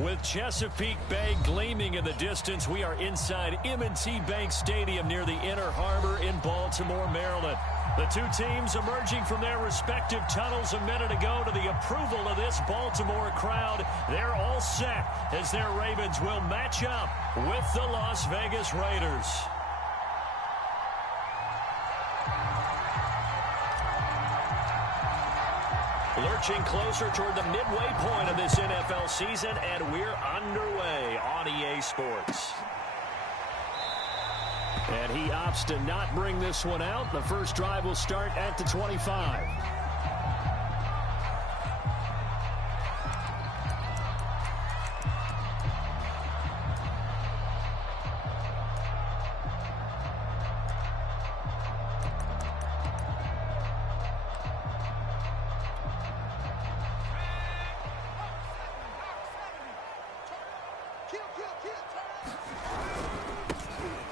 With Chesapeake Bay gleaming in the distance, we are inside M&T Bank Stadium near the Inner Harbor in Baltimore, Maryland. The two teams emerging from their respective tunnels a minute ago to the approval of this Baltimore crowd. They're all set as their Ravens will match up with the Las Vegas Raiders. Lurching closer toward the midway point of this NFL season, and we're underway on EA Sports. And he opts to not bring this one out. The first drive will start at the 25.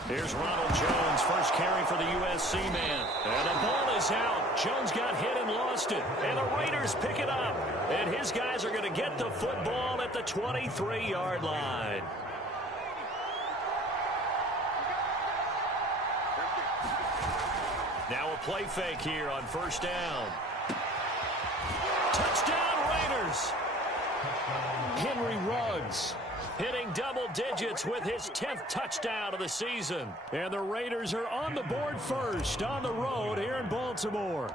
Here's Ronald Jones, first carry for the USC man. And the ball is out. Jones got hit and lost it. And the Raiders pick it up. And his guys are going to get the football at the 23-yard line. Now a play fake here on first down. Touchdown Raiders. Henry Ruggs hitting double digits with his 10th touchdown of the season. And the Raiders are on the board first on the road here in Baltimore.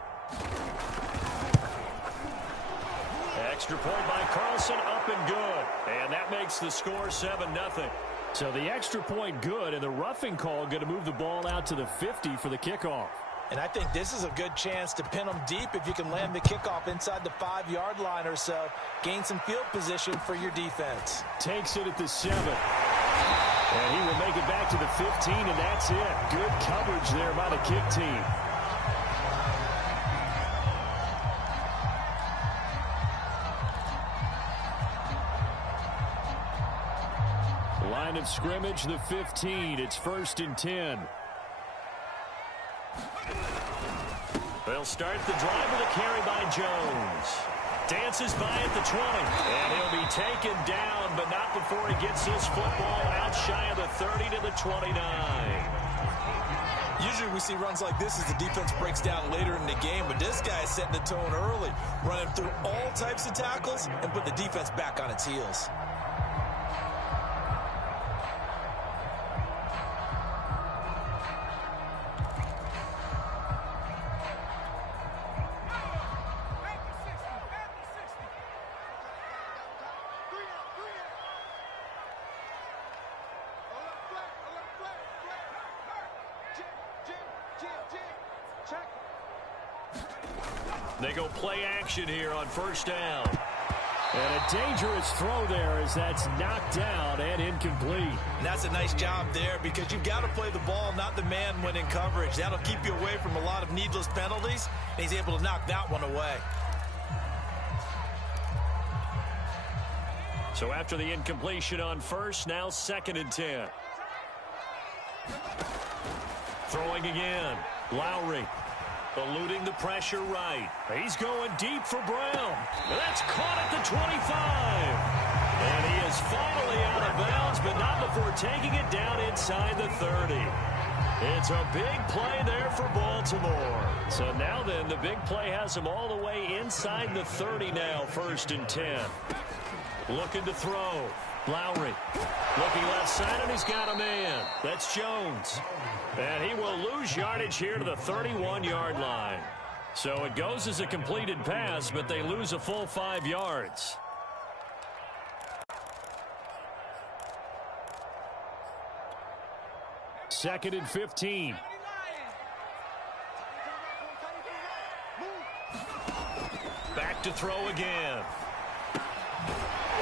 Extra point by Carlson, up and good. And that makes the score 7-0. So the extra point good, and the roughing call going to move the ball out to the 50 for the kickoff. And I think this is a good chance to pin them deep if you can land the kickoff inside the 5-yard line or so. Gain some field position for your defense. Takes it at the 7. And he will make it back to the 15, and that's it. Good coverage there by the kick team. Line of scrimmage, the 15. It's 1st and 10. They'll start the drive with a carry by Jones. Dances by at the 20. And he'll be taken down, but not before he gets his football out shy of the 30 to the 29. Usually we see runs like this as the defense breaks down later in the game, but this guy is setting the tone early, running through all types of tackles and put the defense back on its heels. They go play action here on first down. And a dangerous throw there as that's knocked down and incomplete. And that's a nice job there because you've got to play the ball, not the man when in coverage. That'll keep you away from a lot of needless penalties, and he's able to knock that one away. So after the incompletion on first, now 2nd and 10. Throwing again. Lowry. Eluding the pressure right. He's going deep for Brown. That's caught at the 25. And he is finally out of bounds, but not before taking it down inside the 30. It's a big play there for Baltimore. So now then, the big play has him all the way inside the 30 now, 1st and 10. Looking to throw. Lowry looking left side, and he's got a man. That's Jones. And he will lose yardage here to the 31-yard line. So it goes as a completed pass, but they lose a full 5 yards. Second and 15. Back to throw again.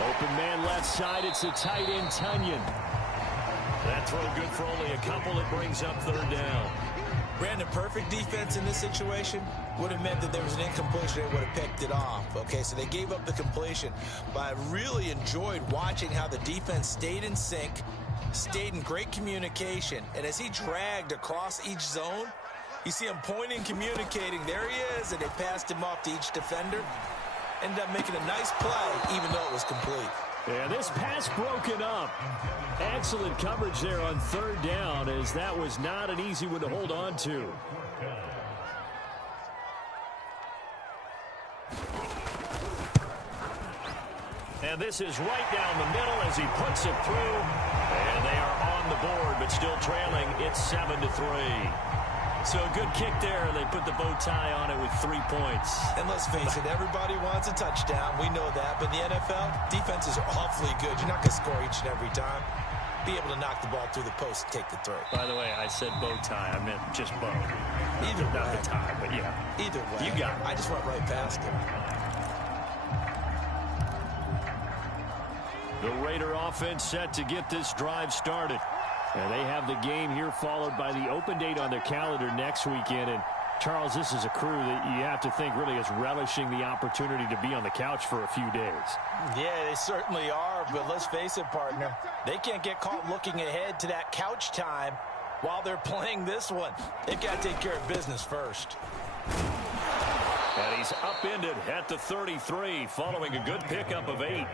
Open man left side. It's a tight end, Tunyon. That throw good for only a couple. It brings up 3rd down. Brandon, perfect defense in this situation would have meant that there was an incompletion. They would have picked it off. Okay, so they gave up the completion. But I really enjoyed watching how the defense stayed in sync, stayed in great communication. And as he dragged across each zone, you see him pointing, communicating. There he is, and they passed him off to each defender. Ended up making a nice play, even though it was complete. And this pass broken up. Excellent coverage there on third down, as that was not an easy one to hold on to. And this is right down the middle as he puts it through. And they are on the board, but still trailing. It's 7-3. So a good kick there. They put the bow tie on it with 3 points. And let's face it, everybody wants a touchdown. We know that. But in the NFL, defenses are awfully good. You're not going to score each and every time. Be able to knock the ball through the post and take the throw. By the way, I said bow tie. I meant just bow. Either way. Not the tie, but yeah. Either way. You got it. I just went right past him. The Raider offense set to get this drive started. And they have the game here followed by the open date on their calendar next weekend. And, Charles, this is a crew that you have to think really is relishing the opportunity to be on the couch for a few days. Yeah, they certainly are. But let's face it, partner, they can't get caught looking ahead to that couch time while they're playing this one. They've got to take care of business first. And he's upended at the 33 following a good pickup of 8.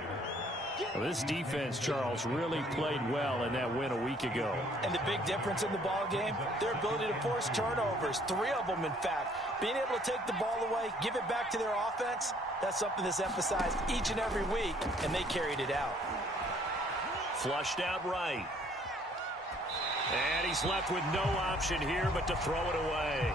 Well, this defense, Charles, really played well in that win a week ago. And the big difference in the ball game, their ability to force turnovers, 3 of them, in fact. Being able to take the ball away, give it back to their offense, that's something that's emphasized each and every week, and they carried it out. Flushed out right. And he's left with no option here but to throw it away.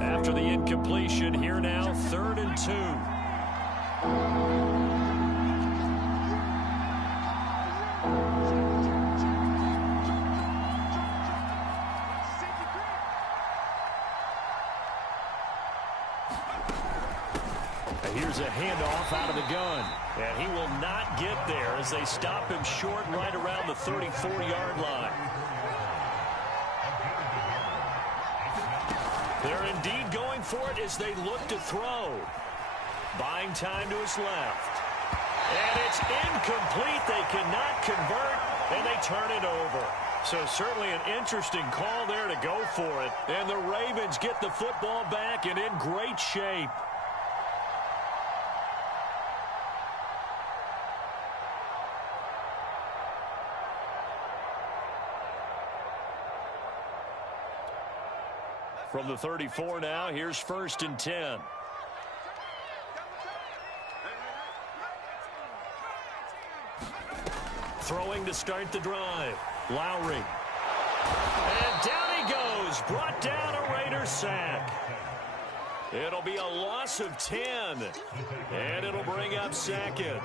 After the incompletion, here now, 3rd and 2. Here's a handoff out of the gun. And he will not get there as they stop him short right around the 34-yard line. They're indeed going for it as they look to throw. Buying time to his left. And it's incomplete. They cannot convert, and they turn it over. So certainly an interesting call there to go for it. And the Ravens get the football back and in great shape. From the 34 now, here's 1st and 10. Throwing to start the drive. Lowry. And down he goes. Brought down a Raider sack. It'll be a loss of 10. And it'll bring up 2nd.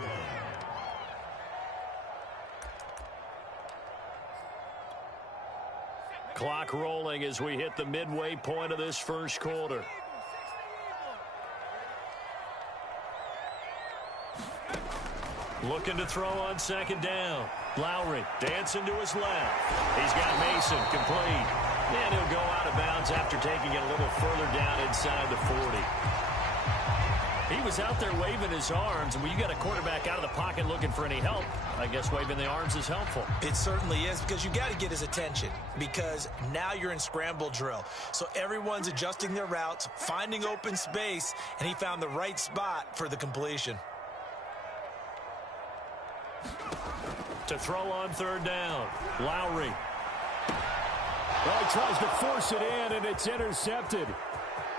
Clock rolling as we hit the midway point of this first quarter. Looking to throw on 2nd down. Lowry dancing to his left. He's got Mason complete. And he'll go out of bounds after taking it a little further down inside the 40. He was out there waving his arms, and when you got a quarterback out of the pocket looking for any help, I guess waving the arms is helpful. It certainly is, because you got to get his attention, because now you're in scramble drill. So everyone's adjusting their routes, finding open space, and he found the right spot for the completion. To throw on 3rd down, Lowry. Well, he tries to force it in, and it's intercepted.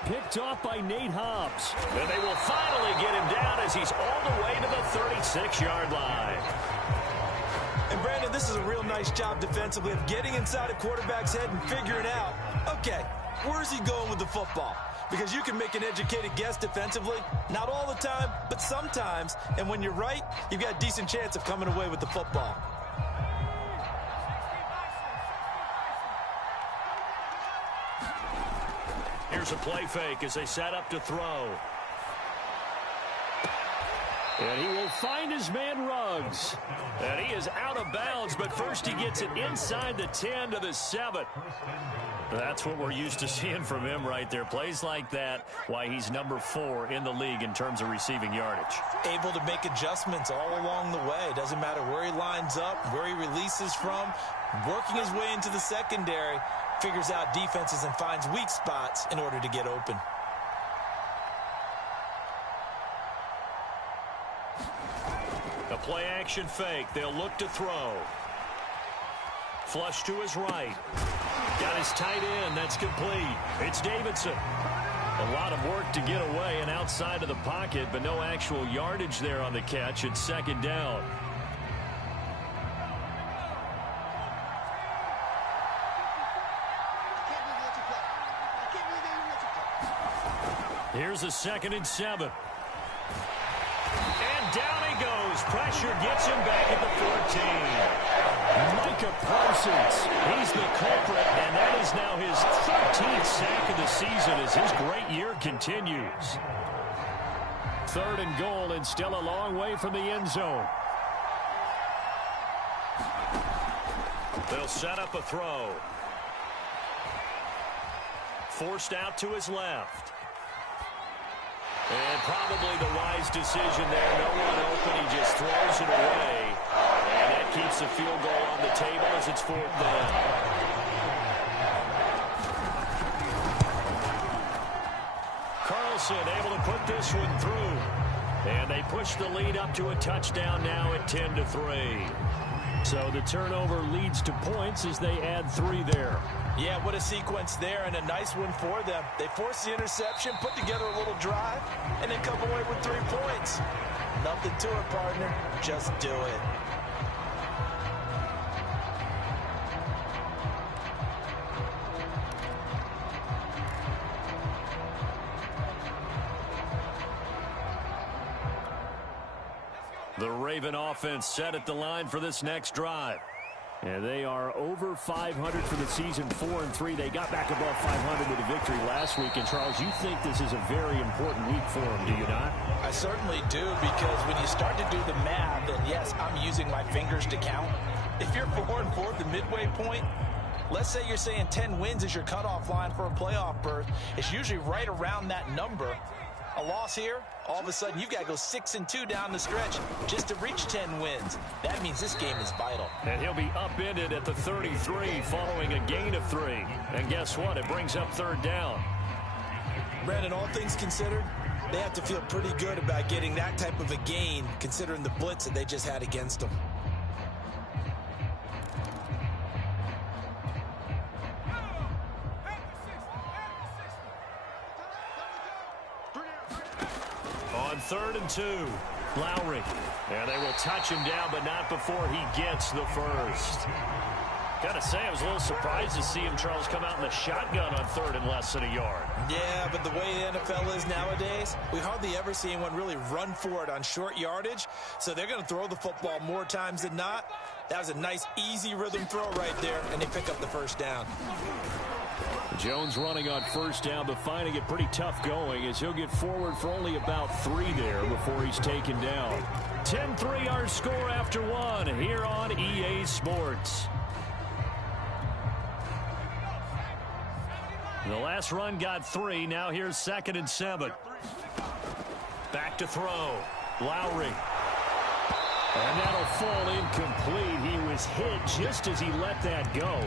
Picked off by Nate Hobbs. And they will finally get him down as he's all the way to the 36-yard line. And, Brandon, this is a real nice job defensively of getting inside a quarterback's head and figuring out, okay, where's he going with the football? Because you can make an educated guess defensively, not all the time, but sometimes. And when you're right, you've got a decent chance of coming away with the football. Here's a play fake as they set up to throw. And he will find his man Ruggs. And he is out of bounds, but first he gets it inside the 10 to the 7. That's what we're used to seeing from him right there. Plays like that, why he's number 4 in the league in terms of receiving yardage. Able to make adjustments all along the way. Doesn't matter where he lines up, where he releases from, working his way into the secondary figures out defenses and finds weak spots in order to get open. A play action fake. They'll look to throw. Flush to his right. Got his tight end. That's complete. It's Davidson. A lot of work to get away and outside of the pocket, but no actual yardage there on the catch. It's second down. Here's a 2nd and 7. And down he goes. Pressure gets him back at the 14. Micah Parsons, he's the culprit, and that is now his 13th sack of the season as his great year continues. 3rd and goal, and still a long way from the end zone. They'll set up a throw. Forced out to his left. And probably the wise decision there. No one open. He just throws it away. And that keeps the field goal on the table as it's 4th down. Carlson able to put this one through. And they push the lead up to a touchdown now at 10-3. So the turnover leads to points as they add 3 there. Yeah, what a sequence there, and a nice one for them. They force the interception, put together a little drive, and then come away with 3 points. Nothing to it, partner. Just do it. The Raven offense set at the line for this next drive. And they are over 500 for the season, 4-3. They got back above 500 with a victory last week. And, Charles, you think this is a very important week for them, do you not? I certainly do, because when you start to do the math, and yes, I'm using my fingers to count. If you're 4-4 at the midway point, let's say you're saying 10 wins is your cutoff line for a playoff berth. It's usually right around that number. A loss here, all of a sudden you've got to go 6-2 down the stretch just to reach 10 wins. That means this game is vital. And he'll be upended at the 33 following a gain of 3. And guess what? It brings up 3rd down. Brandon, all things considered, they have to feel pretty good about getting that type of a gain considering the blitz that they just had against them. On 3rd and 2, Lowry. And they will touch him down, but not before he gets the first. Got to say, I was a little surprised to see him, Charles, come out in the shotgun on 3rd and less than a yard. Yeah, but the way the NFL is nowadays, we hardly ever see anyone really run for it on short yardage. So they're going to throw the football more times than not. That was a nice, easy rhythm throw right there, and they pick up the first down. Jones running on 1st down, but finding it pretty tough going as he'll get forward for only about 3 there before he's taken down. 10-3 our score after 1 here on EA Sports. The last run got 3. Now here's 2nd and 7. Back to throw. Lowry. And that'll fall incomplete. He was hit just as he let that go.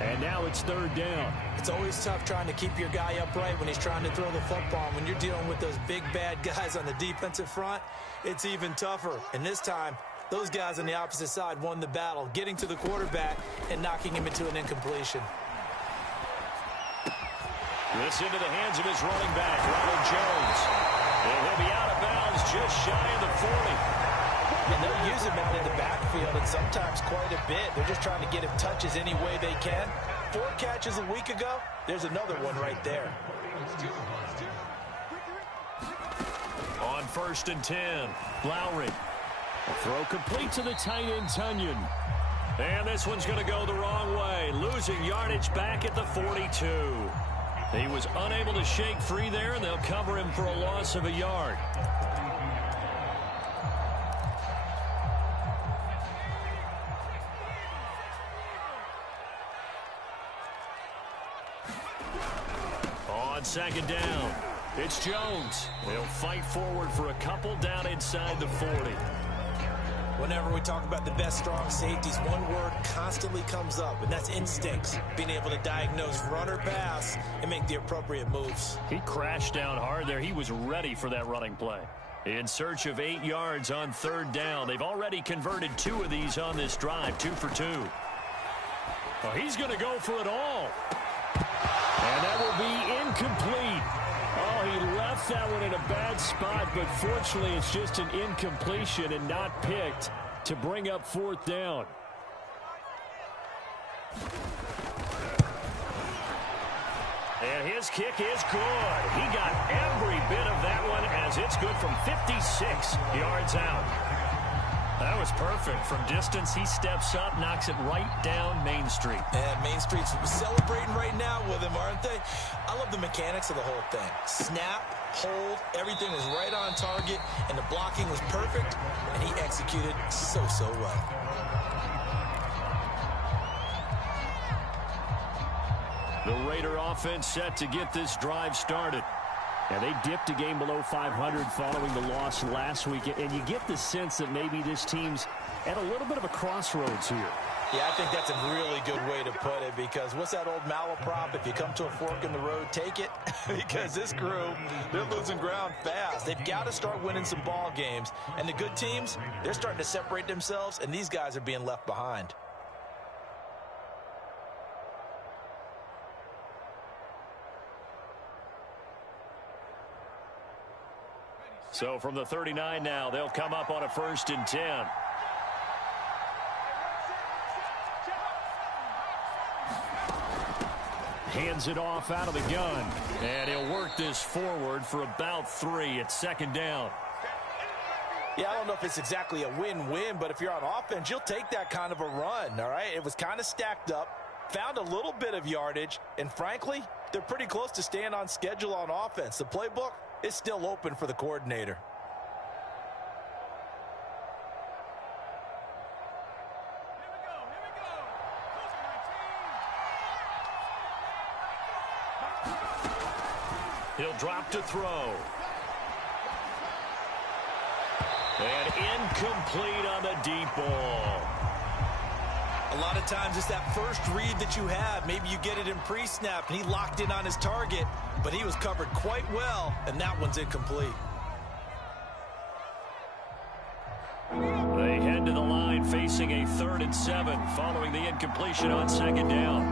And now it's 3rd down. It's always tough trying to keep your guy upright when he's trying to throw the football. When you're dealing with those big, bad guys on the defensive front, it's even tougher. And this time, those guys on the opposite side won the battle, getting to the quarterback and knocking him into an incompletion. This into the hands of his running back, Ronald Jones. And he'll be out of bounds just shy of the 40. And they'll use him out in the backfield, and sometimes quite a bit. They're just trying to get him touches any way they can. 4 catches a week ago. There's another one right there. On 1st and 10, Lowry. A throw complete to the tight end, Tunyon. And this one's going to go the wrong way. Losing yardage back at the 42. He was unable to shake free there, and they'll cover him for a loss of a yard. On 2nd down, it's Jones. They'll fight forward for a couple down inside the 40. Whenever we talk about the best strong safeties, one word constantly comes up, and that's instincts. Being able to diagnose run or pass and make the appropriate moves. He crashed down hard there. He was ready for that running play. In search of 8 yards on third down. They've already converted 2 of these on this drive, 2 for 2. Oh, he's going to go for it all. And that will be incomplete. Oh, he left that one in a bad spot, but fortunately it's just an incompletion and not picked to bring up fourth down. And his kick is good. He got every bit of that one as it's good from 56 yards out. That was perfect. From distance, he steps up, knocks it right down Main Street. And Main Street's celebrating right now with him, aren't they? I love the mechanics of the whole thing. Snap, hold, everything was right on target, and the blocking was perfect, and he executed so well. The Raider offense set to get this drive started. And they dipped a game below 500 following the loss last week. And you get the sense that maybe this team's at a little bit of a crossroads here. Yeah, I think that's a really good way to put it, because what's that old malaprop? If you come to a fork in the road, take it. Because this crew, they're losing ground fast. They've got to start winning some ball games. And the good teams, they're starting to separate themselves, and these guys are being left behind. So from the 39 now, they'll come up on a 1st and 10. Hands it off out of the gun. And he'll work this forward for about 3 at 2nd down. Yeah, I don't know if it's exactly a win-win, but if you're on offense, you'll take that kind of a run, all right? It was kind of stacked up, found a little bit of yardage, and frankly, they're pretty close to staying on schedule on offense. The playbook is still open for the coordinator. He'll drop to throw. And incomplete on the deep ball. A lot of times it's that first read that you have. Maybe you get it in pre-snap, and he locked in on his target, but he was covered quite well, and that one's incomplete. They head to the line facing a 3rd and 7 following the incompletion on 2nd down.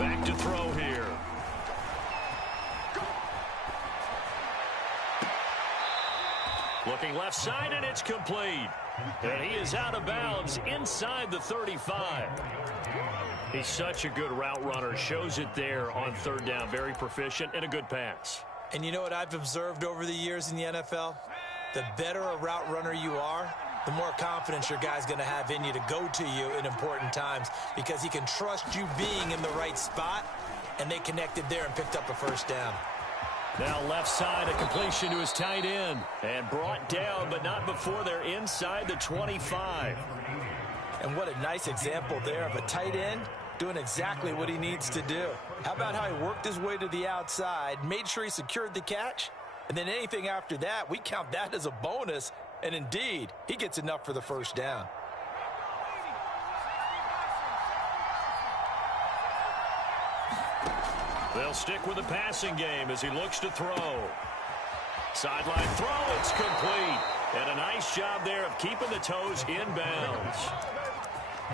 Back to throw here. Looking left side, and it's complete. And he is out of bounds inside the 35. He's such a good route runner. Shows it there on 3rd down. Very proficient and a good pass. And you know what I've observed over the years in the NFL? The better a route runner you are, the more confidence your guy's going to have in you to go to you in important times, because he can trust you being in the right spot, and they connected there and picked up a 1st down. Now left side, a completion to his tight end. And brought down, but not before they're inside the 25. And what a nice example there of a tight end doing exactly what he needs to do. How about how he worked his way to the outside, made sure he secured the catch, and then anything after that, we count that as a bonus. And indeed, he gets enough for the 1st down. They'll stick with the passing game as he looks to throw. Sideline throw, it's complete. And a nice job there of keeping the toes inbounds.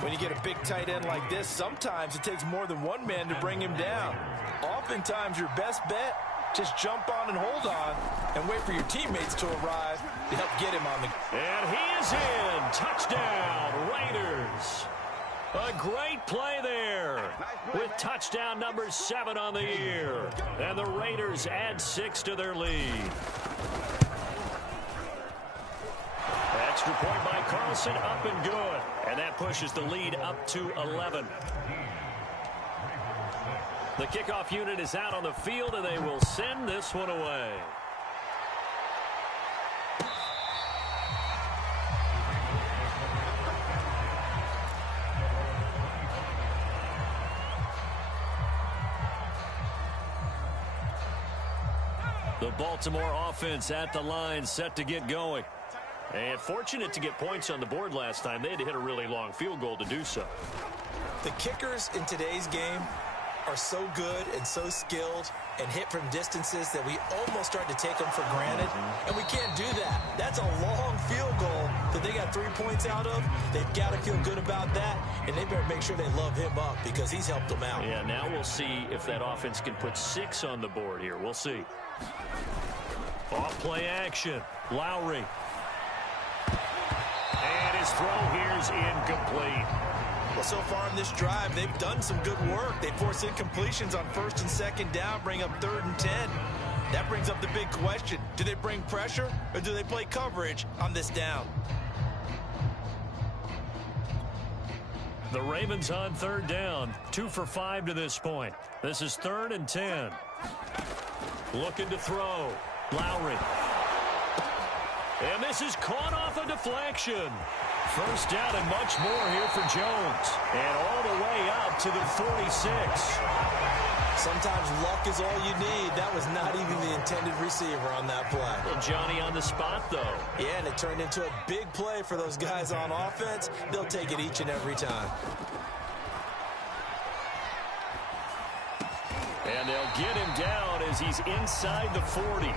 When you get a big tight end like this, sometimes it takes more than one man to bring him down. Oftentimes, your best bet, just jump on and hold on and wait for your teammates to arrive to help get him on the... And he is in. Touchdown, Raiders. A great play there with touchdown number 7 on the year. And the Raiders add 6 to their lead. Extra point by Carlson, up and good. And that pushes the lead up to 11. The kickoff unit is out on the field, and they will send this one away. The Baltimore offense at the line, set to get going. And fortunate to get points on the board last time. They had to hit a really long field goal to do so. The kickers in today's game are so good and so skilled and hit from distances that we almost start to take them for granted. And we can't do that. That's a long field goal that they got 3 points out of. They've got to feel good about that, and they better make sure they love him up because he's helped them out. Yeah, now we'll see if that offense can put 6 on the board here. We'll see. Off play action. Lowry. And his throw here's incomplete. Well, so far in this drive, they've done some good work. They force incompletions on 1st and 2nd down, bring up 3rd and 10. That brings up the big question. Do they bring pressure or do they play coverage on this down? The Ravens on 3rd down. 2 for 5 to this point. This is 3rd and 10. Looking to throw. Lowry. And this is caught off a deflection. First down and much more here for Jones. And all the way up to the 46. Sometimes luck is all you need. That was not even the intended receiver on that play. Well, Johnny on the spot, though. Yeah, and it turned into a big play for those guys on offense. They'll take it each and every time. And they'll get him down as he's inside the 40.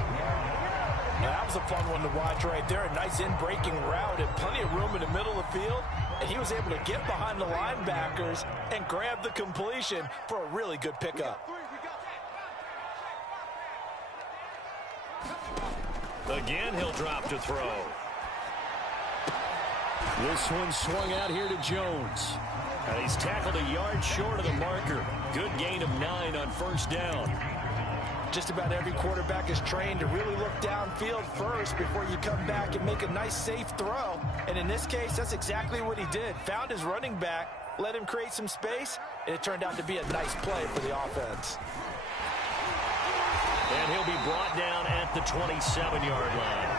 Now, that was a fun one to watch right there. A nice in-breaking route and plenty of room in the middle of the field. And he was able to get behind the linebackers and grab the completion for a really good pickup. Again, he'll drop to throw. This one swung out here to Jones. And he's tackled a yard short of the marker. Good gain of 9 on 1st down. Just about every quarterback is trained to really look downfield first before you come back and make a nice, safe throw. And in this case, that's exactly what he did. Found his running back, let him create some space, and it turned out to be a nice play for the offense. And he'll be brought down at the 27-yard line.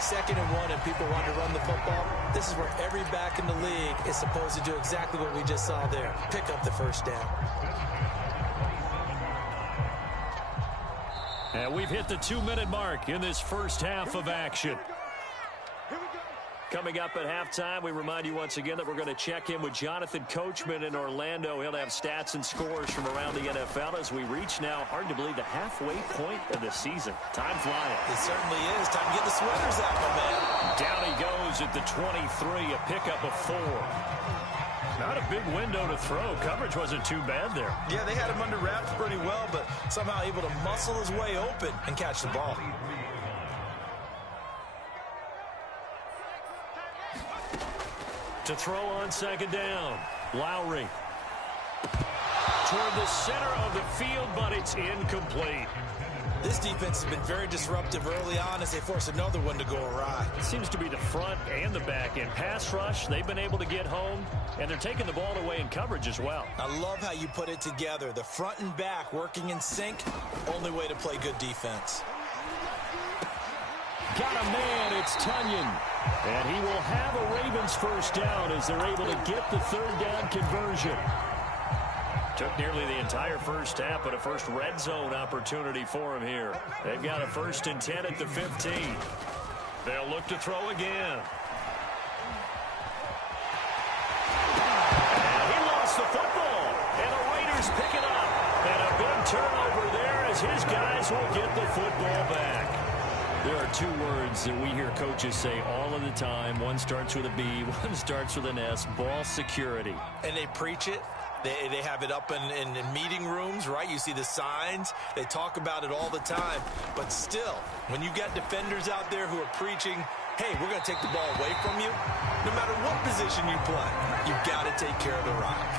2nd and 1, and people want to run the football. This is where every back in the league is supposed to do exactly what we just saw there. Pick up the 1st down. And we've hit the 2-minute mark in this first half of action. Coming up at halftime, we remind you once again that we're going to check in with Jonathan Coachman in Orlando. He'll have stats and scores from around the NFL as we reach now, hard to believe, the halfway point of the season. Time flying. It certainly is. Time to get the sweaters out, my man. Down he goes at the 23, a pickup of 4. Not a big window to throw. Coverage wasn't too bad there. Yeah, they had him under wraps pretty well, but somehow able to muscle his way open and catch the ball. To throw on 2nd down. Lowry. Toward the center of the field, but it's incomplete. This defense has been very disruptive early on as they force another one to go awry. It seems to be the front and the back end. Pass rush, they've been able to get home, and they're taking the ball away in coverage as well. I love how you put it together. The front and back working in sync, only way to play good defense. Got a man, it's Tunyon. And he will have a Ravens 1st down as they're able to get the 3rd down conversion. Took nearly the entire first half, but a first red zone opportunity for him here. They've got a 1st and 10 at the 15. They'll look to throw again. And he lost the football. And the Raiders pick it up. And a big turnover there as his guys will get the football back. There are 2 words that we hear coaches say all of the time. One starts with a B, one starts with an S. Ball security. And they preach it. They have it up in meeting rooms, right? You see the signs. They talk about it all the time. But still, when you got defenders out there who are preaching, hey, we're going to take the ball away from you, no matter what position you play, you've got to take care of the rock.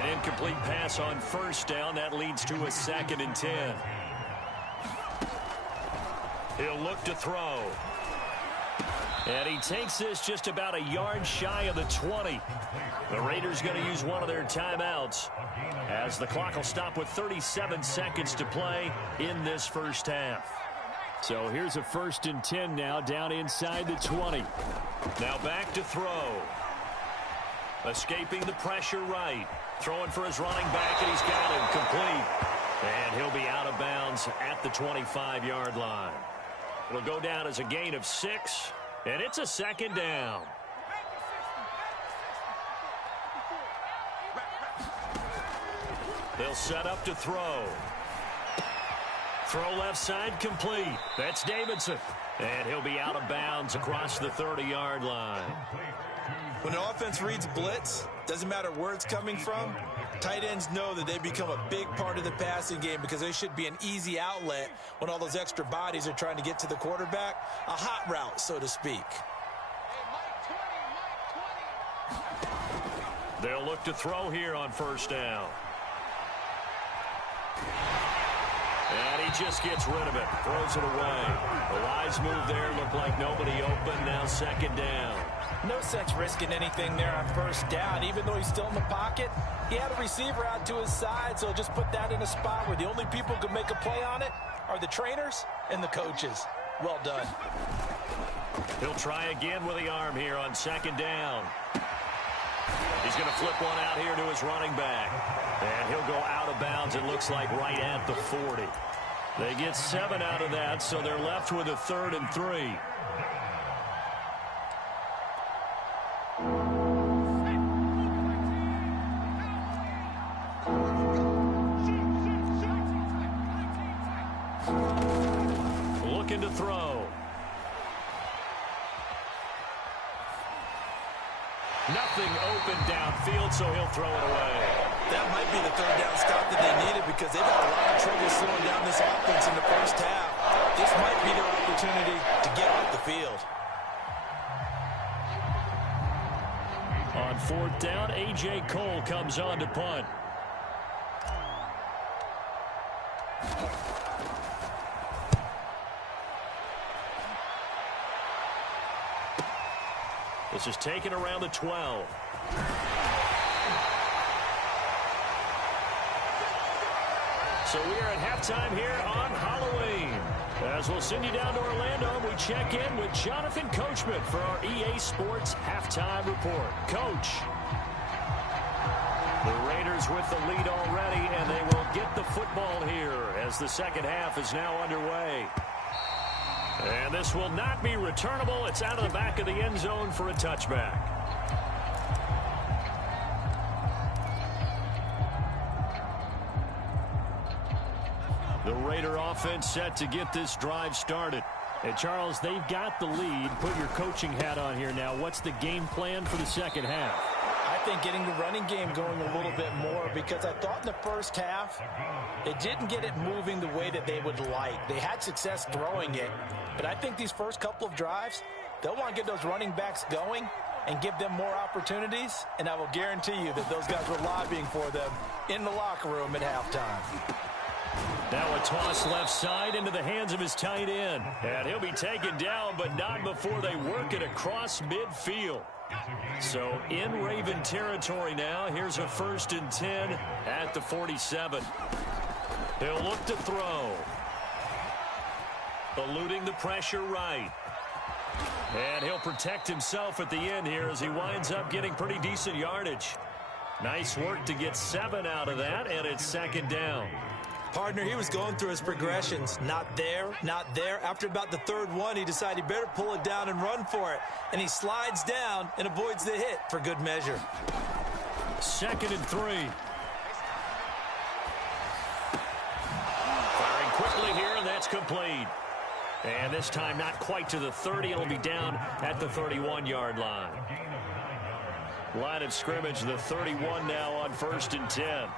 An incomplete pass on 1st down. That leads to a 2nd and 10. He'll look to throw. And he takes this just about a yard shy of the 20. The Raiders going to use one of their timeouts as the clock will stop with 37 seconds to play in this first half. So here's a 1st and 10 now down inside the 20. Now back to throw. Escaping the pressure right. Throwing for his running back, and he's got him complete. And he'll be out of bounds at the 25-yard line. It'll go down as a gain of 6, and it's a second down. They'll set up to throw. Throw left side complete. That's Davidson. And he'll be out of bounds across the 30-yard line. When an offense reads blitz, doesn't matter where it's coming from, tight ends know that they become a big part of the passing game because they should be an easy outlet when all those extra bodies are trying to get to the quarterback. A hot route, so to speak. They'll look to throw here on first down. And he just gets rid of it. Throws it away. The wise move there. Looked like nobody open. Now second down. No sense risking anything there on first down. Even though he's still in the pocket, he had a receiver out to his side, so just put that in a spot where the only people who can make a play on it are the trainers and the coaches. Well done. He'll try again with the arm here on second down. He's going to flip one out here to his running back. And he'll go out of bounds, it looks like, right at the 40. They get 7 out of that, so they're left with a 3rd and 3. Looking to throw. Nothing open downfield, so he'll throw it away. That might be the 3rd down stop that they needed because they've had a lot of trouble slowing down this offense in the first half. This might be their opportunity to get off the field. On 4th down, A.J. Cole comes on to punt. This is taken around the 12. So we are at halftime here on Halloween. As we'll send you down to Orlando, we check in with Jonathan Coachman for our EA Sports Halftime Report. Coach. The Raiders with the lead already, and they will get the football here as the second half is now underway. And this will not be returnable. It's out of the back of the end zone for a touchback. The Raider offense set to get this drive started. And Charles, they've got the lead. Put your coaching hat on here now. What's the game plan for the second half? I think getting the running game going a little bit more because I thought in the first half they didn't get it moving the way that they would like. They had success throwing it, but I think these first couple of drives, they'll want to get those running backs going and give them more opportunities, and I will guarantee you that those guys were lobbying for them in the locker room at halftime. Now a toss left side into the hands of his tight end. And he'll be taken down, but not before they work it across midfield. So in Raven territory now. Here's a 1st and 10 at the 47. He'll look to throw. Eluding the pressure right. And he'll protect himself at the end here as he winds up getting pretty decent yardage. Nice work to get 7 out of that, and it's second down. Partner, he was going through his progressions. Not there, not there. After about the 3rd one, he decided he better pull it down and run for it. And he slides down and avoids the hit for good measure. 2nd and 3. Firing quickly here, and that's complete. And this time not quite to the 30. It'll be down at the 31-yard line. Line of scrimmage, the 31 now on 1st and 10.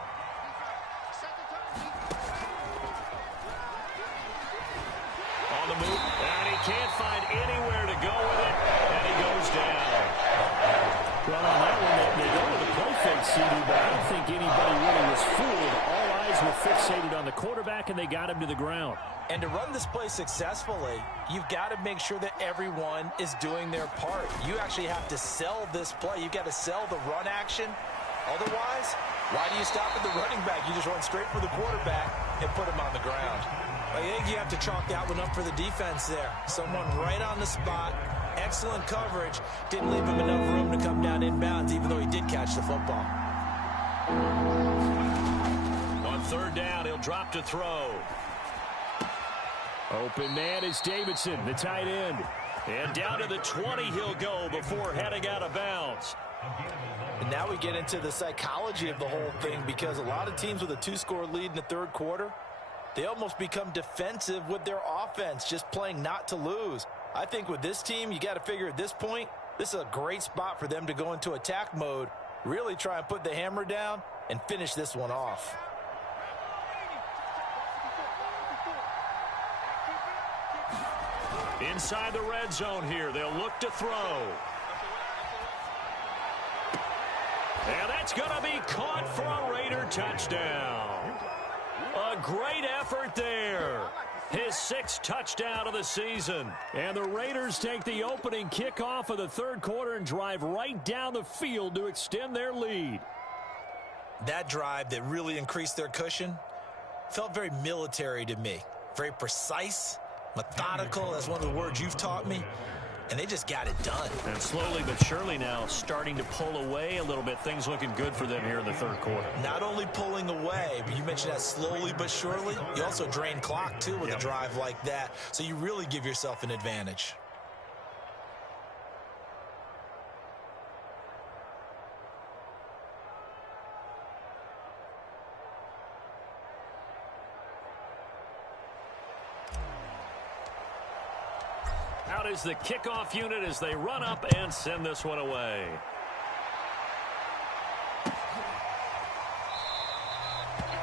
On the move, and he can't find anywhere to go with it, and he goes down. Well, on that one, they go with a play fake, CD, but I don't think anybody really was fooled. All eyes were fixated on the quarterback, and they got him to the ground. And to run this play successfully, you've got to make sure that everyone is doing their part. You actually have to sell this play. You've got to sell the run action. Otherwise, why do you stop at the running back? You just run straight for the quarterback and put him on the ground. I think you have to chalk that one up for the defense there. Someone right on the spot. Excellent coverage. Didn't leave him enough room to come down inbounds, even though he did catch the football. On third down, he'll drop to throw. Open man is Davidson, the tight end. And down to the 20 he'll go before heading out of bounds. And now we get into the psychology of the whole thing, because a lot of teams with a 2-score lead in the third quarter, they almost become defensive with their offense, just playing not to lose. I think with this team, you got to figure at this point, this is a great spot for them to go into attack mode, really try and put the hammer down and finish this one off. Inside the red zone here, they'll look to throw. And that's going to be caught for a Raider touchdown. A great effort there. His 6th touchdown of the season. And the Raiders take the opening kickoff of the third quarter and drive right down the field to extend their lead. That drive that really increased their cushion felt very military to me. Very precise, methodical. That's one of the words you've taught me. And they just got it done. And slowly but surely now starting to pull away a little bit. Things looking good for them here in the third quarter. Not only pulling away, but you mentioned that slowly but surely. You also drain clock, too, with a drive like that. So you really give yourself an advantage. Out is the kickoff unit as they run up and send this one away.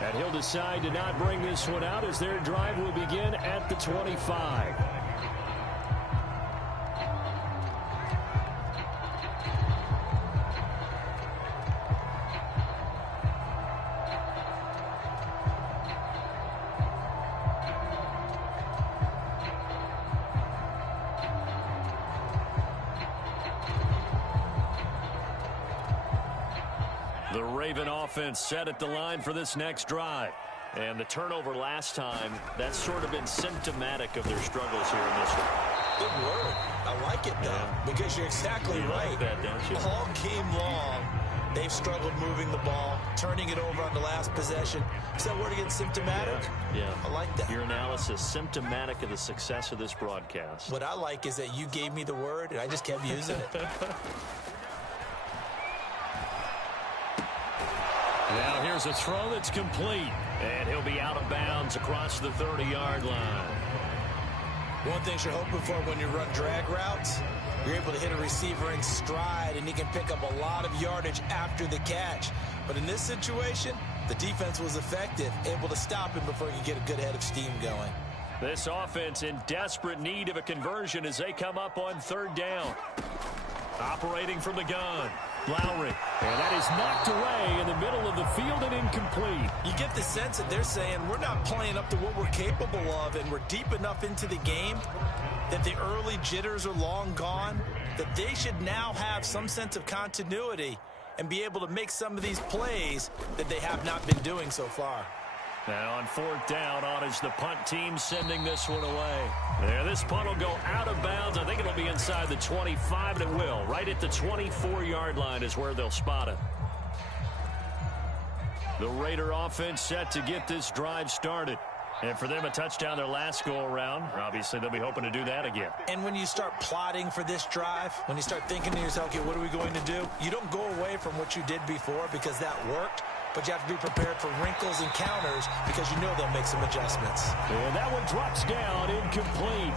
And he'll decide to not bring this one out as their drive will begin at the 25. The Raven offense set at the line for this next drive. And the turnover last time, that's sort of been symptomatic of their struggles here in this one. Good word. I like it, though, because you're exactly right. Like that, don't you? All game long, they've struggled moving the ball, turning it over on the last possession. Is that word again, symptomatic? Yeah. I like that. Your analysis, symptomatic of the success of this broadcast. What I like is that you gave me the word, and I just kept using it. Now here's a throw that's complete. And he'll be out of bounds across the 30-yard line. One thing you're hoping for when you run drag routes, you're able to hit a receiver in stride, and he can pick up a lot of yardage after the catch. But in this situation, the defense was effective, able to stop him before he could get a good head of steam going. This offense in desperate need of a conversion as they come up on third down. Operating from the gun, Lowry. And that is knocked away in the middle of the field and incomplete. You get the sense that they're saying we're not playing up to what we're capable of, and we're deep enough into the game that the early jitters are long gone, that they should now have some sense of continuity and be able to make some of these plays that they have not been doing so far. Now on fourth down, on is the punt team sending this one away. There, this punt will go out of bounds. I think it'll be inside the 25, and it will. Right at the 24-yard line is where they'll spot it. The Raider offense set to get this drive started. And for them, a touchdown their last go-around. Obviously, they'll be hoping to do that again. And when you start plotting for this drive, when you start thinking to yourself, okay, what are we going to do? You don't go away from what you did before because that worked. But you have to be prepared for wrinkles and counters because you know they'll make some adjustments. And that one drops down, incomplete.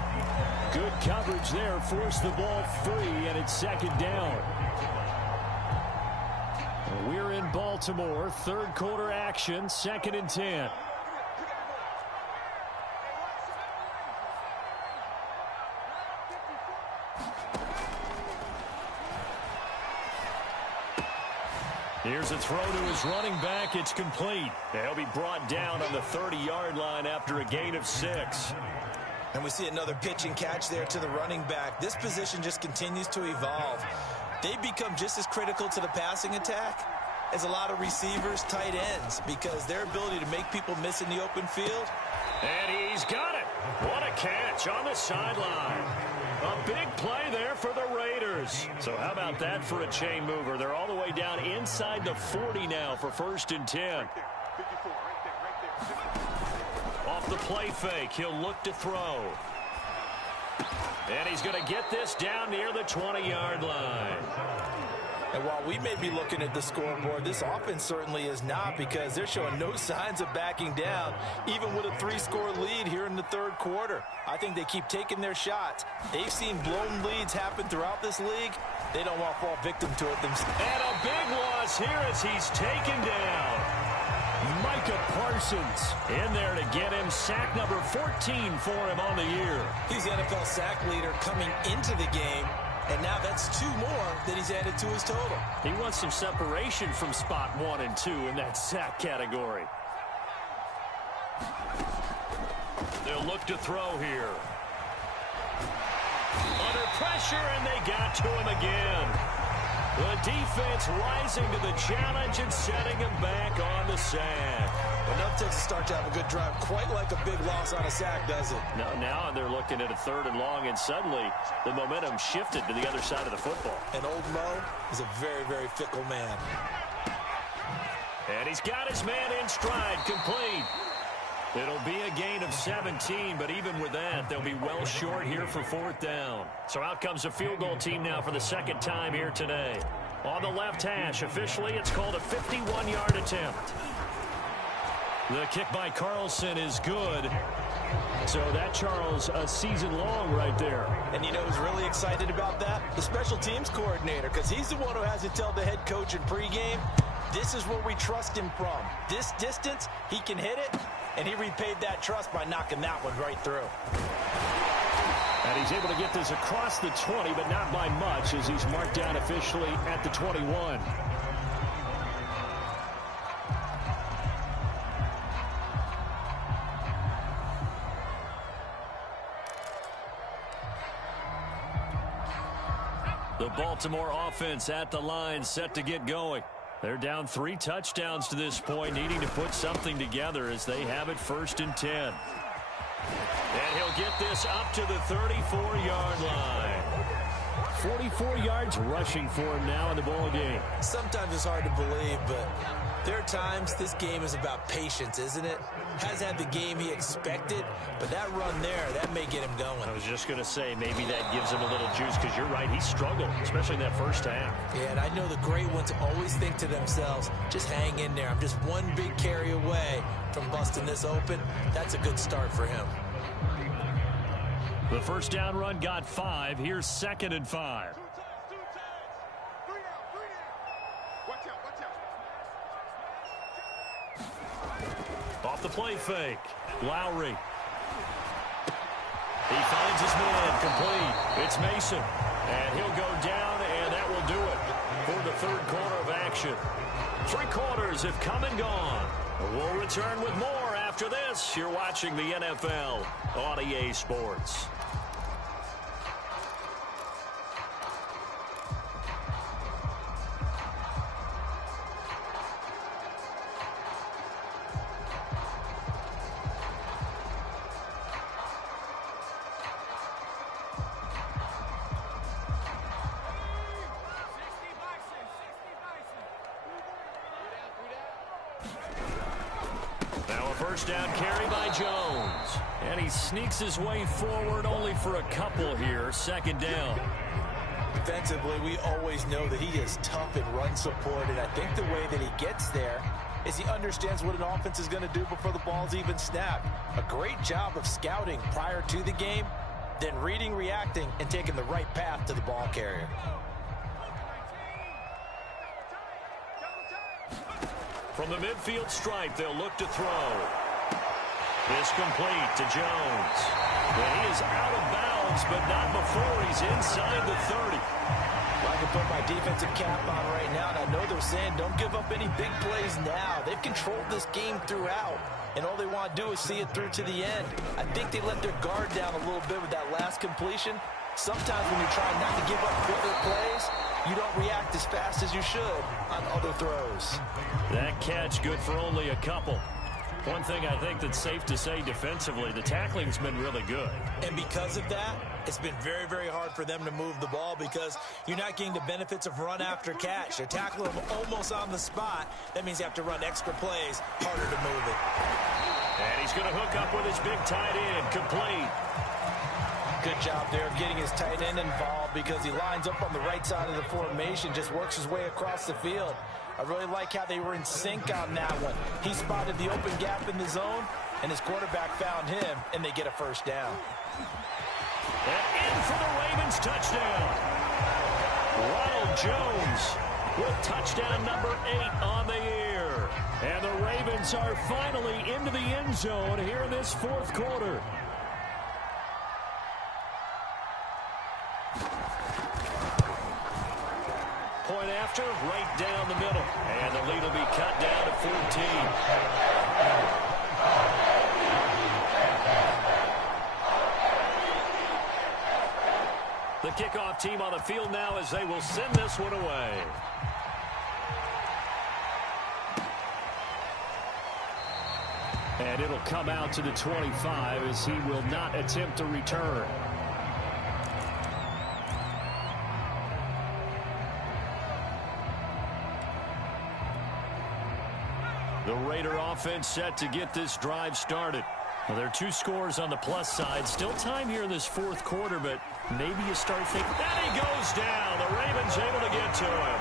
Good coverage there, forced the ball free, and it's second down. We're in Baltimore, third quarter action, 2nd and 10. Here's a throw to his running back. It's complete. He'll be brought down on the 30-yard line after a gain of 6. And we see another pitch and catch there to the running back. This position just continues to evolve. They become just as critical to the passing attack as a lot of receivers, tight ends, because their ability to make people miss in the open field. And he's got it. What a catch on the sideline. A big play there for the Raiders. So how about that for a chain mover? They're all the way down inside the 40 now for 1st and 10. Off the play fake, he'll look to throw. And he's going to get this down near the 20-yard line. And while we may be looking at the scoreboard, this offense certainly is not, because they're showing no signs of backing down, even with a 3-score lead here in the third quarter. I think they keep taking their shots. They've seen blown leads happen throughout this league. They don't want to fall victim to it themselves. And a big loss here as he's taken down. Micah Parsons in there to get him sack number 14 for him on the year. He's the NFL sack leader coming into the game, and now that's 2 more that he's added to his total. He wants some separation from spot 1 and 2 in that sack category. They'll look to throw here. Under pressure, and they got to him again. The defense rising to the challenge and setting him back on the sack. Enough takes a start to have a good drive. Quite like a big loss on a sack, does it? Now they're looking at a 3rd and long, and suddenly the momentum shifted to the other side of the football. And old Mo is a very, very fickle man. And he's got his man in stride, complete. It'll be a gain of 17, but even with that, they'll be well short here for 4th down. So out comes a field goal team now for the 2nd time here today. On the left hash, officially, it's called a 51-yard attempt. The kick by Carlson is good. So that, Charles, a season long right there. And you know who's really excited about that? The special teams coordinator, because he's the one who has to tell the head coach in pregame, this is where we trust him from. This distance, he can hit it, and he repaid that trust by knocking that one right through. And he's able to get this across the 20, but not by much, as he's marked down officially at the 21. The Baltimore offense at the line, set to get going. They're down 3 touchdowns to this point, needing to put something together as they have it 1st and 10. And he'll get this up to the 34-yard line. 44 yards rushing for him now in the ball game. Sometimes it's hard to believe, but there are times this game is about patience, isn't it? Has had the game he expected, but that run there, that may get him going. I was just going to say, maybe that gives him a little juice, because you're right, he struggled, especially in that first half. Yeah, and I know the great ones always think to themselves, just hang in there. I'm just one big carry away from busting this open. That's a good start for him. The 1st down run got 5. Here's 2nd and 5. Off the play fake. Lowry. He finds his man complete. It's Mason. And he'll go down, and that will do it for the 3rd quarter of action. 3 quarters have come and gone. We'll return with more after this. You're watching the NFL on EA Sports. First down carry by Jones. And he sneaks his way forward only for a couple here. 2nd down. Defensively, we always know that he is tough in run support, and I think the way that he gets there is he understands what an offense is going to do before the ball's even snapped. A great job of scouting prior to the game, then reading, reacting, and taking the right path to the ball carrier. From the midfield stripe, they'll look to throw. This complete to Jones. And he is out of bounds, but not before he's inside the 30. I can put my defensive cap on right now, and I know they're saying don't give up any big plays now. They've controlled this game throughout, and all they want to do is see it through to the end. I think they let their guard down a little bit with that last completion. Sometimes when you're trying not to give up bigger plays, you don't react as fast as you should on other throws. That catch good for only a couple. One thing I think that's safe to say defensively, the tackling's been really good. And because of that, it's been very, very hard for them to move the ball because you're not getting the benefits of run after catch. They're tackling them almost on the spot. That means you have to run extra plays, harder to move it. And he's going to hook up with his big tight end, complete. Good job there of getting his tight end involved because he lines up on the right side of the formation, just works his way across the field. I really like how they were in sync on that one. He spotted the open gap in the zone, and his quarterback found him, and they get a first down. And in for the Ravens touchdown. Ronald Jones with touchdown number 8 on the year. And the Ravens are finally into the end zone here in this fourth quarter. Point after, right down the middle. And the lead will be cut down to 14. The kickoff team on the field now as they will send this one away. And it'll come out to the 25 as he will not attempt to return. The Raider offense set to get this drive started. Well, there are 2 scores on the plus side. Still time here in this fourth quarter, but maybe you start thinking, and he goes down. The Ravens able to get to him.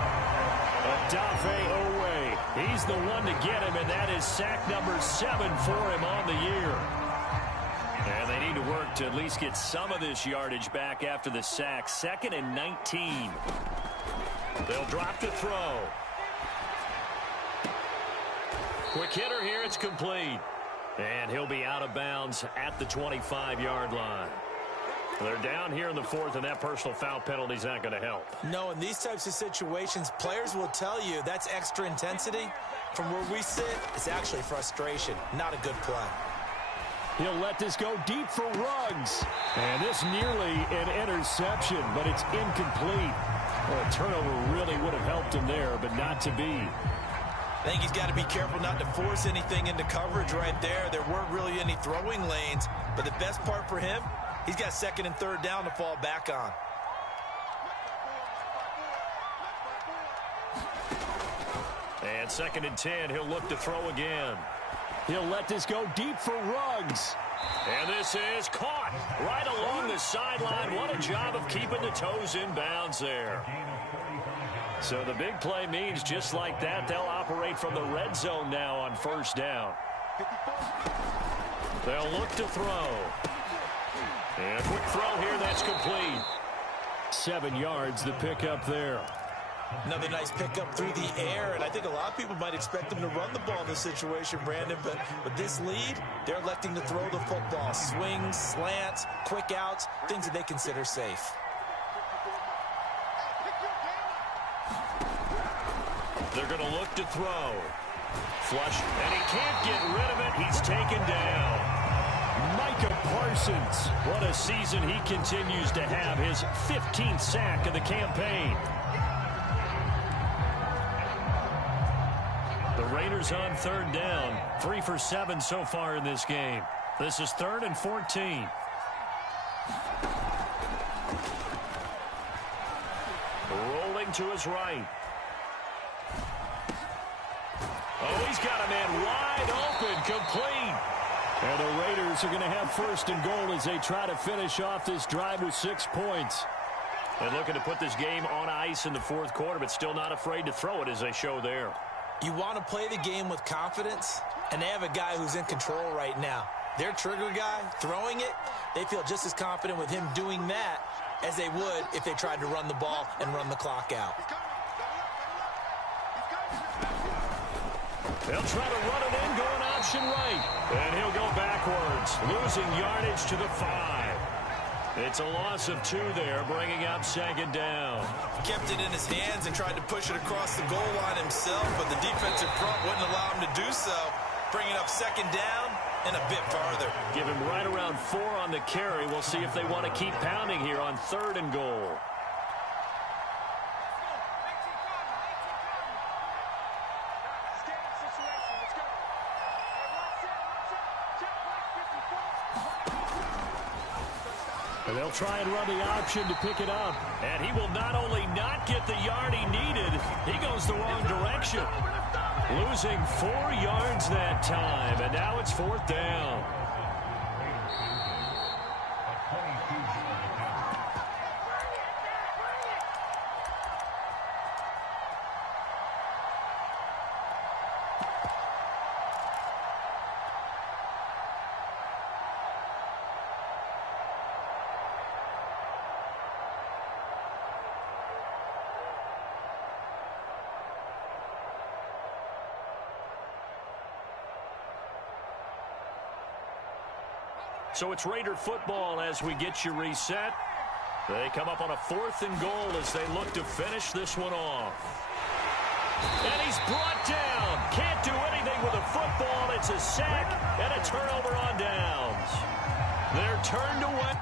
Odafe Oweh, he's the one to get him, and that is sack number 7 for him on the year. And they need to work to at least get some of this yardage back after the sack. 2nd and 19. They'll drop to throw. Quick hitter here, it's complete. And he'll be out of bounds at the 25-yard line. They're down here in the fourth, and that personal foul penalty is not going to help. No, in these types of situations, players will tell you that's extra intensity. From where we sit, it's actually frustration, not a good play. He'll let this go deep for Ruggs. And this nearly an interception, but it's incomplete. Well, a turnover really would have helped him there, but not to be. I think he's got to be careful not to force anything into coverage right there. There weren't really any throwing lanes, but the best part for him, he's got 2nd and 3rd down to fall back on. And 2nd and 10, he'll look to throw again. He'll let this go deep for Ruggs. And this is caught right along the sideline. What a job of keeping the toes in bounds there. So the big play means just like that, they'll operate from the red zone now on 1st down. They'll look to throw. And a quick throw here, that's complete. 7 yards, the pickup there. Another nice pickup through the air, and I think a lot of people might expect them to run the ball in this situation, Brandon, but with this lead, they're electing to throw the football. Swings, slants, quick outs, things that they consider safe. They're going to look to throw. Flush, and he can't get rid of it. He's taken down. Micah Parsons. What a season he continues to have. His 15th sack of the campaign. The Raiders on 3rd down. 3 for 7 so far in this game. This is 3rd and 14. Rolling to his right. Oh, he's got a man wide open, complete. And the Raiders are going to have 1st and goal as they try to finish off this drive with 6 points. And looking to put this game on ice in the fourth quarter, but still not afraid to throw it as they show there. You want to play the game with confidence, and they have a guy who's in control right now. Their trigger guy, throwing it, they feel just as confident with him doing that as they would if they tried to run the ball and run the clock out. They'll try to run it in, going option right. And he'll go backwards, losing yardage to the 5. It's a loss of 2 there, bringing up 2nd down. Kept it in his hands and tried to push it across the goal line himself, but the defensive front wouldn't allow him to do so. Bringing up 2nd down and a bit farther. Give him right around 4 on the carry. We'll see if they want to keep pounding here on 3rd and goal. And they'll try and run the option to pick it up. And he will not only not get the yard he needed, he goes the wrong direction. Losing 4 yards that time, and now it's 4th down. So it's Raider football as we get you reset. They come up on a 4th and goal as they look to finish this one off. And he's brought down. Can't do anything with a football. It's a sack and a turnover on downs. They're turned away.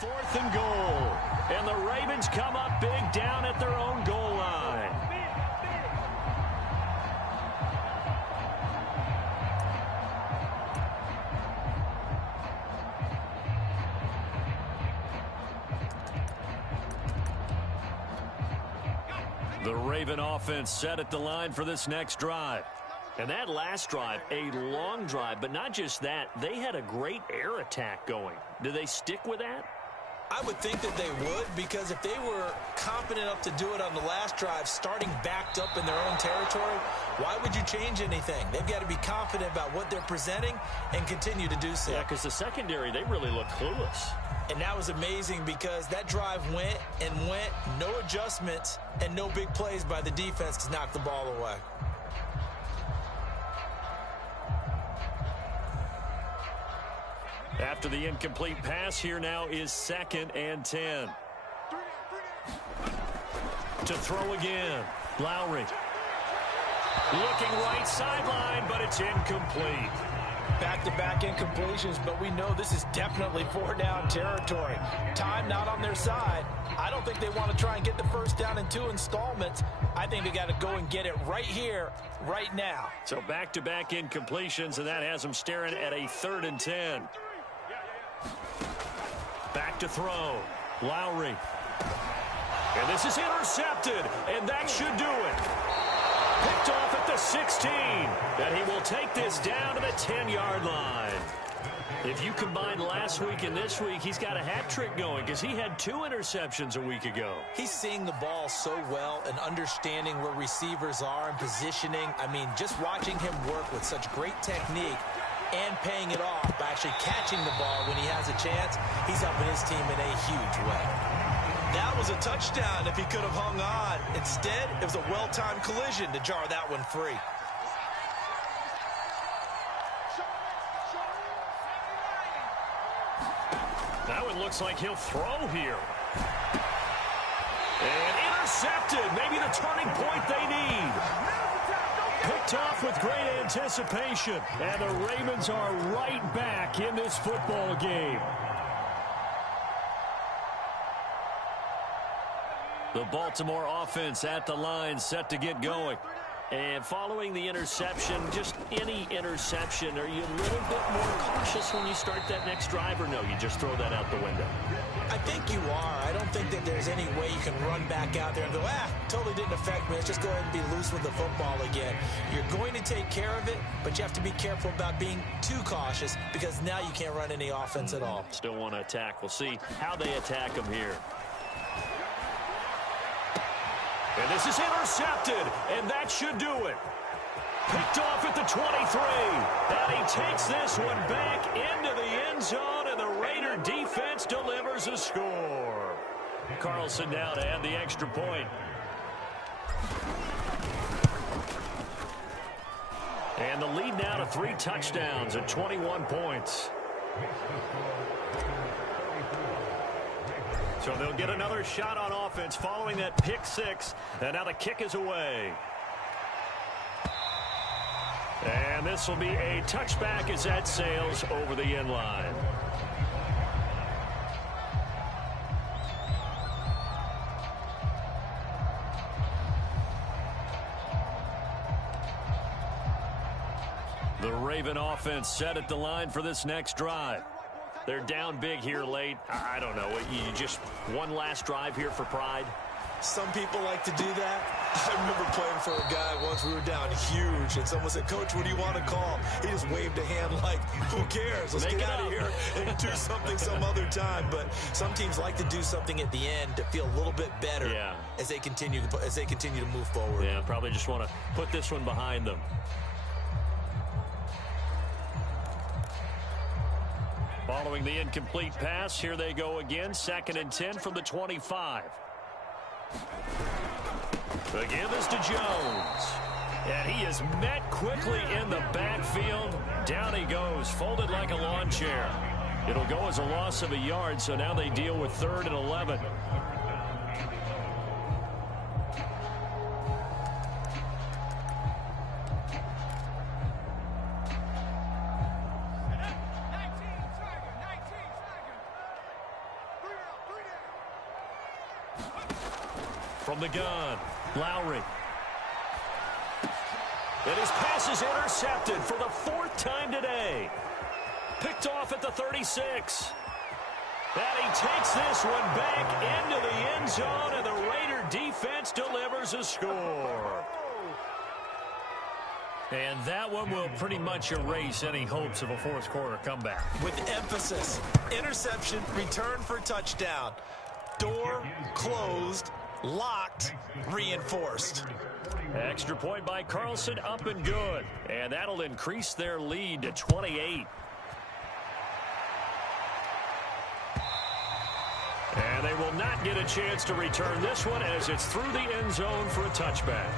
4th and goal. And the Ravens come up big down at their own goal line. The Raven offense set at the line for this next drive. And that last drive, a long drive, but not just that, they had a great air attack going. Do they stick with that? I would think that they would, because if they were confident enough to do it on the last drive, starting backed up in their own territory, why would you change anything? They've got to be confident about what they're presenting and continue to do so. Yeah, because the secondary, they really look clueless. And that was amazing because that drive went and went, no adjustments, and no big plays by the defense to knock the ball away. After the incomplete pass, here now is 2nd and 10. To throw again, Lowry. Looking right sideline, but it's incomplete. Back-to-back incompletions, but we know this is definitely 4-down territory. Time not on their side. I don't think they want to try and get the first down in 2 installments. I think they got to go and get it right here, right now. So back-to-back incompletions, and that has them staring at a 3rd and 10. Back to throw, Lowry. And this is intercepted, and that should do it. Picked off at the 16, and he will take this down to the 10-yard line. If you combine last week and this week, he's got a hat trick going because he had 2 interceptions a week ago. He's seeing the ball so well and understanding where receivers are and positioning. I mean, just watching him work with such great technique and paying it off by actually catching the ball when he has a chance, he's helping his team in a huge way. That was a touchdown if he could have hung on. Instead, it was a well-timed collision to jar that one free. Now it looks like he'll throw here. And intercepted. Maybe the turning point they need. Picked off with great anticipation. And the Ravens are right back in this football game. The Baltimore offense at the line, set to get going. And following the interception, just any interception, are you a little bit more cautious when you start that next drive, or no, you just throw that out the window? I think you are. I don't think that there's any way you can run back out there and go, totally didn't affect me. Let's just go ahead and be loose with the football again. You're going to take care of it, but you have to be careful about being too cautious because now you can't run any offense at all. Still want to attack. We'll see how they attack him here. And this is intercepted, and that should do it. Picked off at the 23, and he takes this one back into the end zone, and the Raider defense delivers a score. Carlson now to add the extra point. And the lead now to 3 touchdowns at 21 points. So they'll get another shot on offense following that pick 6. And now the kick is away. And this will be a touchback as that sails over the end line. The Raven offense set at the line for this next drive. They're down big here late. I don't know. You just one last drive here for pride? Some people like to do that. I remember playing for a guy once. We were down huge, and someone said, "Coach, what do you want to call?" He just waved a hand like, who cares? Let's get out of here and do something some other time. But some teams like to do something at the end to feel a little bit better as they continue to move forward. Yeah, probably just want to put this one behind them. Following the incomplete pass, here they go again. 2nd and 10 from the 25. The give is to Jones. And he is met quickly in the backfield. Down he goes, folded like a lawn chair. It'll go as a loss of a yard, so now they deal with 3rd and 11. From the gun, Lowry. And his pass is intercepted for the 4th time today. Picked off at the 36. And he takes this one back into the end zone, and the Raider defense delivers a score. And that one will pretty much erase any hopes of a fourth quarter comeback. With emphasis, interception, return for touchdown. Door closed, locked, reinforced. Extra point by Carlson, up and good. And that'll increase their lead to 28. And they will not get a chance to return this one as it's through the end zone for a touchback.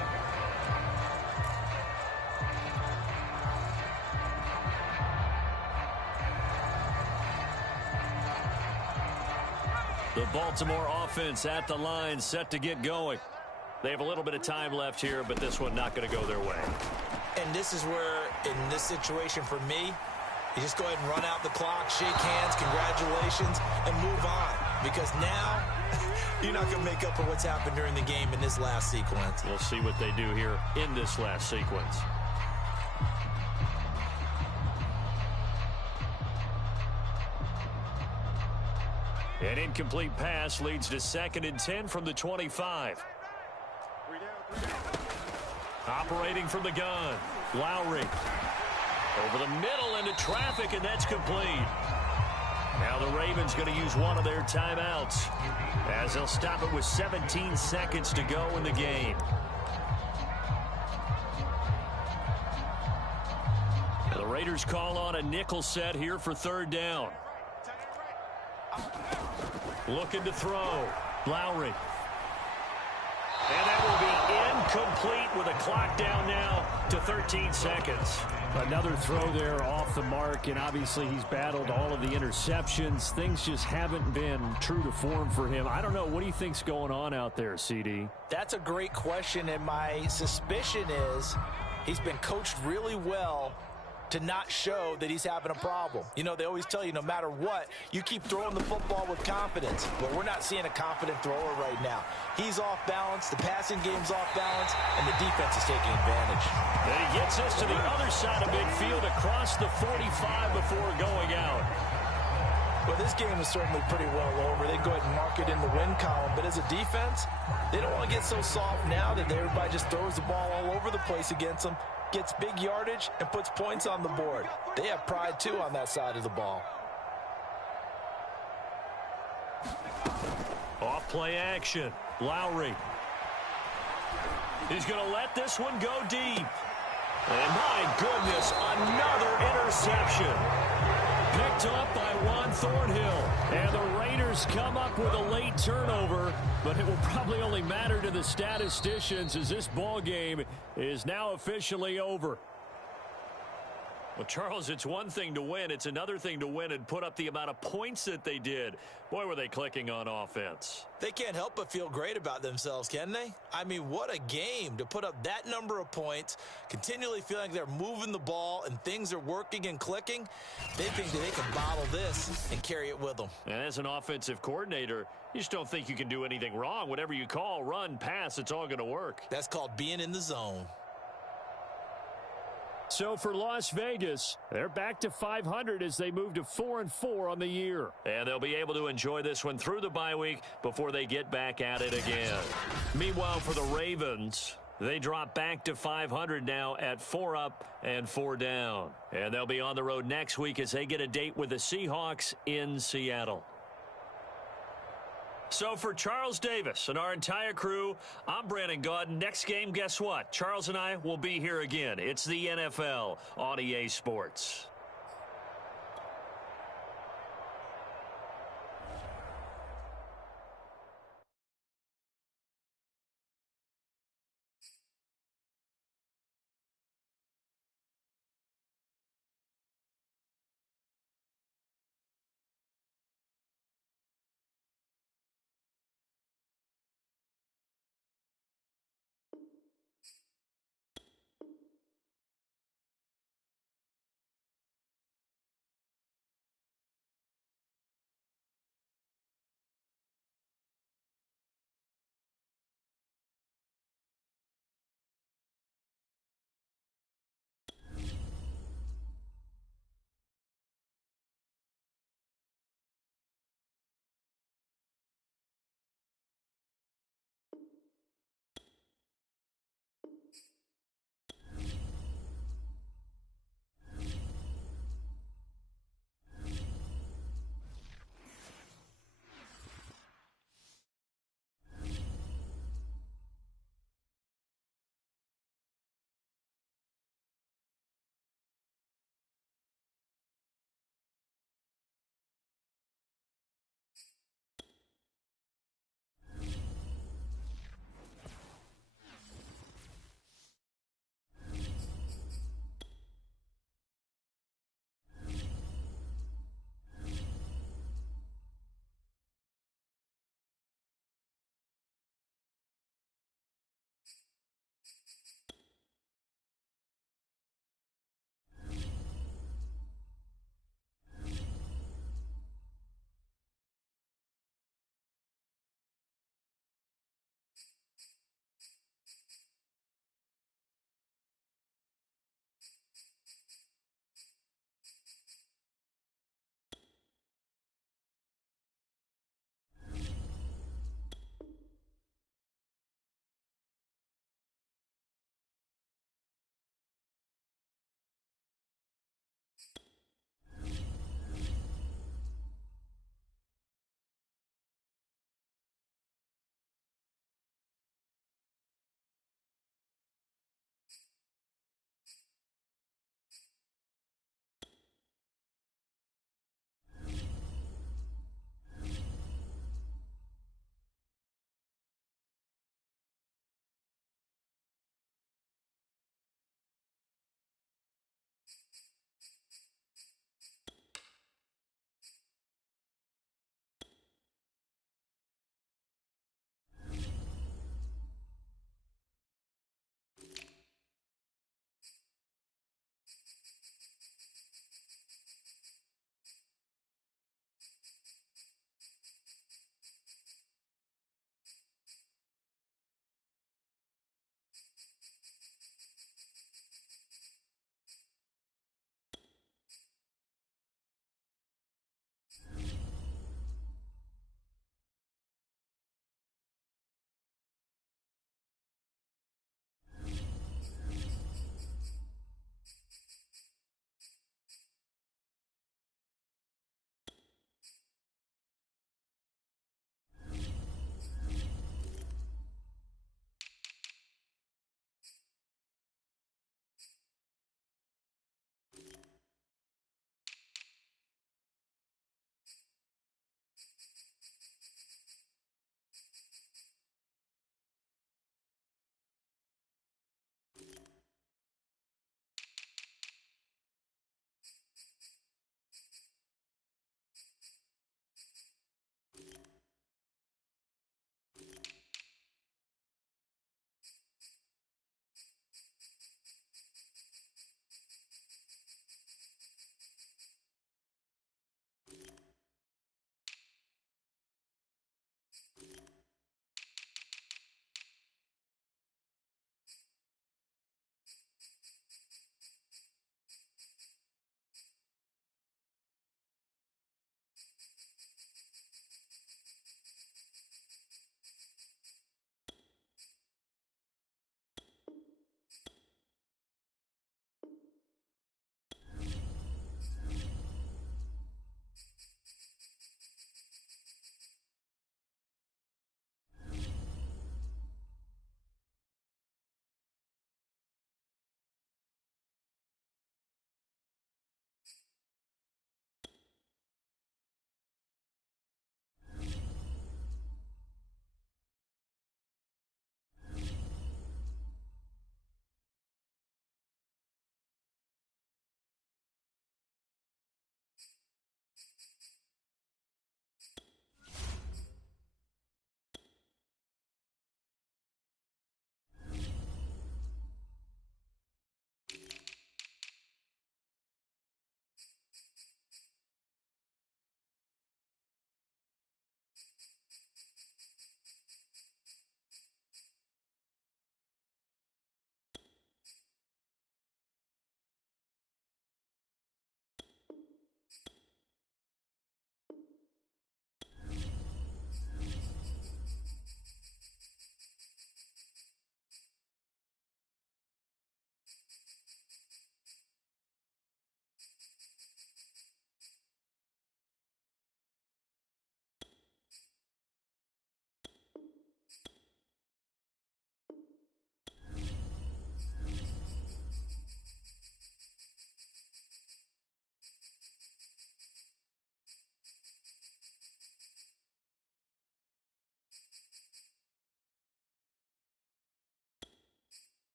The Baltimore offense at the line, set to get going. They have a little bit of time left here, but this one not going to go their way. And this is where, in this situation for me, you just go ahead and run out the clock, shake hands, congratulations, and move on. Because now, you're not going to make up for what's happened during the game in this last sequence. We'll see what they do here in this last sequence. An incomplete pass leads to 2nd and 10 from the 25. Operating from the gun, Lowry. Over the middle into traffic, and that's complete. Now the Ravens going to use one of their timeouts as they'll stop it with 17 seconds to go in the game. The Raiders call on a nickel set here for 3rd down. Looking to throw. Lowry. And that will be incomplete with a clock down now to 13 seconds. Another throw there off the mark, and obviously he's battled all of the interceptions. Things just haven't been true to form for him. I don't know. What do you think's going on out there, CD? That's a great question, and my suspicion is he's been coached really well to not show that he's having a problem. You know, they always tell you no matter what, you keep throwing the football with confidence. But we're not seeing a confident thrower right now. He's off balance, the passing game's off balance, and the defense is taking advantage. And he gets us to the other side of midfield across the 45 before going out. Well, this game is certainly pretty well over. They go ahead and mark it in the win column. But as a defense, they don't want to get so soft now that everybody just throws the ball all over the place against them, gets big yardage, and puts points on the board. They have pride, too, on that side of the ball. Off play action. Lowry. He's going to let this one go deep. And my goodness, another interception. Picked up by Juan Thornhill. And the Raiders come up with a late turnover, but it will probably only matter to the statisticians as this ball game is now officially over. Well, Charles, it's one thing to win. It's another thing to win and put up the amount of points that they did. Boy, were they clicking on offense. They can't help but feel great about themselves, can they? I mean, what a game to put up that number of points, continually feeling like they're moving the ball and things are working and clicking. They think that they can bottle this and carry it with them. And as an offensive coordinator, you just don't think you can do anything wrong. Whatever you call, run, pass, it's all going to work. That's called being in the zone. So for Las Vegas, they're back to 500 as they move to 4-4 on the year. And they'll be able to enjoy this one through the bye week before they get back at it again. Meanwhile, for the Ravens, they drop back to 500 now at 4 up and 4 down. And they'll be on the road next week as they get a date with the Seahawks in Seattle. So for Charles Davis and our entire crew, I'm Brandon Gaudin. Next game, guess what? Charles and I will be here again. It's the NFL on EA Sports.